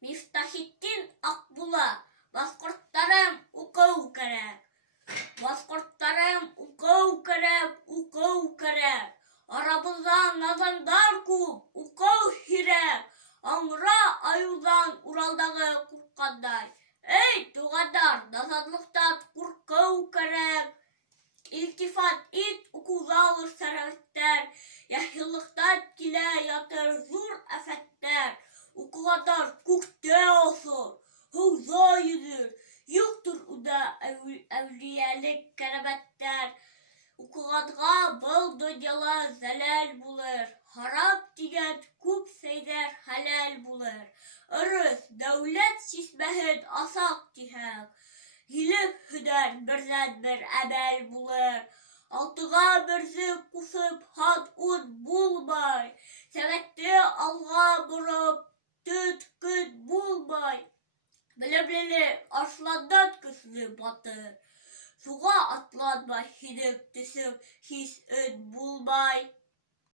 Мифтахетдин Акбула, Башкортларым укуу керек. Башкортларым укуу керек. Арабызда назандар күп, укуу кирәк. Аңра аюдан Уралдагы курккандай. Эй, тугандар, назанлыктан куркуу керек. İltifat et okuzalı servetler, yaşlılıktan kile yatır zor efektler. Okugadar kukte olsun, hıvza yüzür, yoktur uda evliyelik keremetler. Okugadğa bıl dünyalar zelal bulur, harap digen kup seyler halal bulur. Irız, devlet sismehin asak dihek. Hilip hüder birden bir emel bulur. Altıga birzi kusıp hat un bulmay. Sevetti alga vurup tütkün bulmay. Bilimlili arslandan kıslı batır. Suğa atlanma hilik tüsüp his ün bulmay.